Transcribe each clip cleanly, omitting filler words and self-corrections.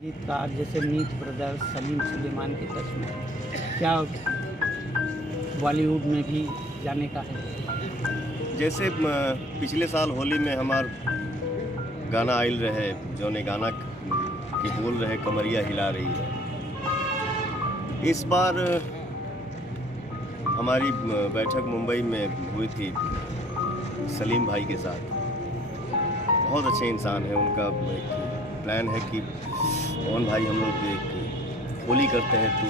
गीतकार जैसे मीत ब्रदर्स, सलीम सुलेमान के टच में है। क्या बॉलीवुड में भी जाने का है? जैसे पिछले साल होली में हमार गाना आइल रहे, जौने गाना के बोल रहे कमरिया हिला रही है। इस बार हमारी बैठक मुंबई में हुई थी सलीम भाई के साथ। बहुत अच्छे इंसान हैं। उनका एक प्लान है कि कौन भाई हम लोग एक होली करते हैं, तो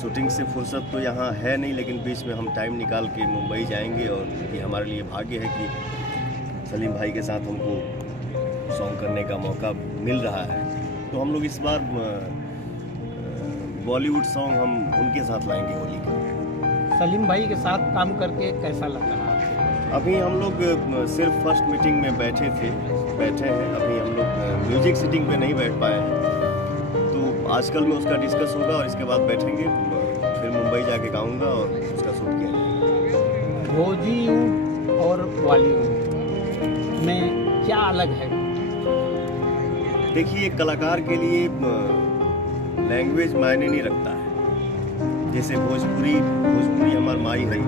शूटिंग से फुर्सत तो यहाँ है नहीं, लेकिन बीच में हम टाइम निकाल के मुंबई जाएंगे। और ये हमारे लिए भाग्य है कि सलीम भाई के साथ हमको सॉन्ग करने का मौका मिल रहा है। तो हम लोग इस बार बॉलीवुड सॉन्ग हम उनके साथ लाएंगे होली का। सलीम भाई के साथ काम करके कैसा लग रहा है? अभी हम लोग सिर्फ फर्स्ट मीटिंग में बैठे हैं। अभी हम लोग म्यूजिक सिटिंग पे नहीं बैठ पाए हैं, तो आजकल में उसका डिस्कस होगा और इसके बाद बैठेंगे। फिर मुंबई जाके गाऊंगा और उसका शूट किया जाएगा। बॉलीवुड और बॉलीवुड में क्या अलग है? देखिए, एक कलाकार के लिए लैंग्वेज मायने नहीं रखता है। जैसे भोजपुरी हमारी माई है।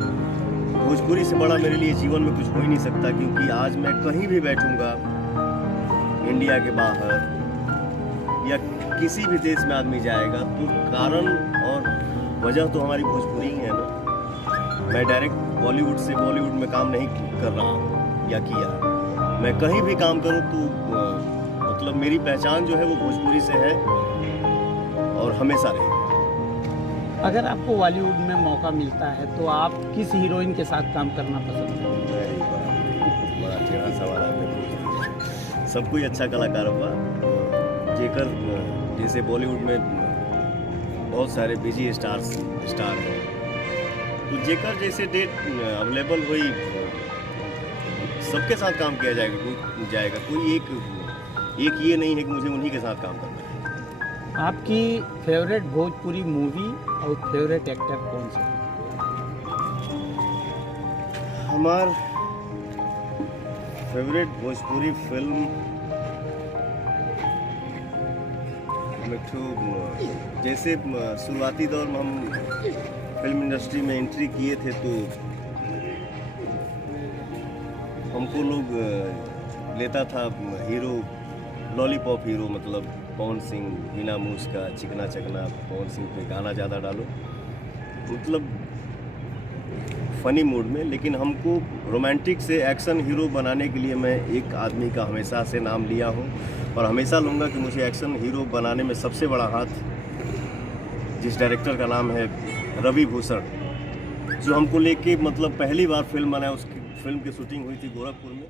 भोजपुरी से बड़ा मेरे लिए जीवन में कुछ हो ही नहीं सकता, क्योंकि आज मैं कहीं भी बैठूंगा, इंडिया के बाहर या किसी भी देश में आदमी जाएगा, तो कारण और वजह तो हमारी भोजपुरी ही है ना। मैं डायरेक्ट बॉलीवुड से बॉलीवुड में काम नहीं कर रहा हूँ या किया। मैं कहीं भी काम करूँ तो मतलब मेरी पहचान जो है वो भोजपुरी से है और हमेशा रहेगी। अगर आपको बॉलीवुड में मौका मिलता है तो आप किस हीरोइन के साथ काम करना पसंद करेंगे? बड़ा टेढ़ा सवाल आपने पूछा। सब कोई अच्छा कलाकार हुआ, जेकर जैसे बॉलीवुड में बहुत सारे बिजी स्टार हैं, तो जेकर जैसे डेट अवेलेबल हुई सबके साथ काम किया जाएगा। कोई एक ये नहीं है कि मुझे उन्हीं के साथ काम करना है। आपकी फेवरेट भोजपुरी मूवी और फेवरेट एक्टर कौन सा? हमार फेवरेट भोजपुरी फिल्म जैसे शुरुआती दौर में हम फिल्म इंडस्ट्री में एंट्री किए थे, तो हमको लोग लेता था हीरो, लॉलीपॉप हीरो, मतलब पवन सिंह, बिना मूस का, चिकना चकना, पवन सिंह पे गाना ज़्यादा डालो, मतलब फ़नी मूड में। लेकिन हमको रोमांटिक से एक्शन हीरो बनाने के लिए मैं एक आदमी का हमेशा से नाम लिया हूँ और हमेशा लूँगा कि मुझे एक्शन हीरो बनाने में सबसे बड़ा हाथ जिस डायरेक्टर का नाम है रवि भूषण, जो हमको लेके मतलब पहली बार फिल्म बनाया। उसकी फिल्म की शूटिंग हुई थी गोरखपुर में।